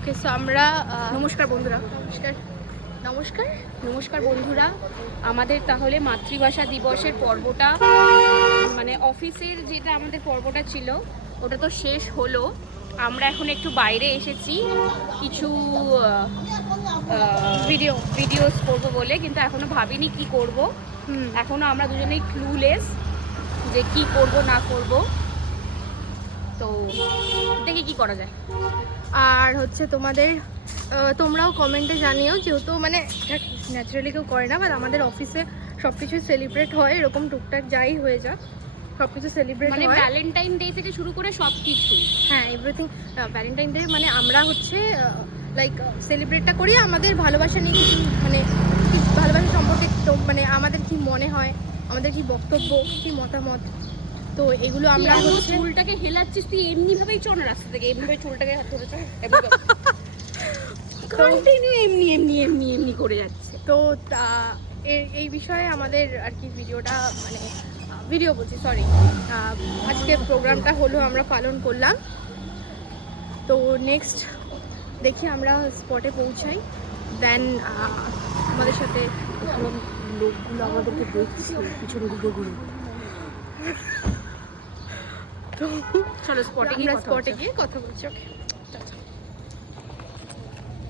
ওকে, so আমরা নমস্কার বন্ধুরা। নমস্কার বন্ধুরা, আমাদের তাহলে মাতৃভাষা দিবসের পর্বটা মানে অফিসের যেটা আমাদের পর্বটা ছিল ওটা তো শেষ হলো। আমরা এখন একটু বাইরে এসেছি কিছু ভিডিওস করব বলে, কিন্তু এখনো ভাবিনি কি করব। এখনো আমরা দুজনেই ক্লুলেস যে কি করব না করব, তো দেখি কি করা যায়। আর হচ্ছে তোমরাও কমেন্টে জানিও, যেহেতু মানে ন্যাচারালি কেউ করে না, বাট আমাদের অফিসে সব কিছুই সেলিব্রেট হয়, এরকম টুকটাক যাই হয়ে যাক সব কিছু সেলিব্রেট মানে হয়। ভ্যালেন্টাইন ডে থেকে শুরু করে সব কিছু, হ্যাঁ, এভরিথিং। ভ্যালেন্টাইন ডে মানে আমরা হচ্ছে লাইক সেলিব্রেটটা করি আমাদের ভালোবাসা নিয়ে, কিছু মানে ভালোবাসা সম্পর্কে তো মানে আমাদের কি মনে হয়, আমাদের কি বক্তব্য, কি মতামত, তো এগুলো আমরা হচ্ছে চুলটাকে হেলাচ্ছিস তুই এমনি ভাবেই চল না রাস্তা থেকে, এমনি ভাবে চুলটাকে ধরে কন্টিনিউ এমনি এমনি এমনি এমনি করে যাচ্ছে। তো এই বিষয়ে আমাদের আর কি ভিডিওটা মানে ভিডিও বলছি সরি আজকে প্রোগ্রামটা হলো, আমরা পালন করলাম। তো নেক্সট দেখি আমরা স্পটে পৌঁছাই, দেন আমাদের সাথে লোকগুলো আমাদেরকে দেখছে পিছনে দিকে ঘুরে। তো চলো স্পটে আমরা স্পটে গিয়ে কথা বলছি। ওকে।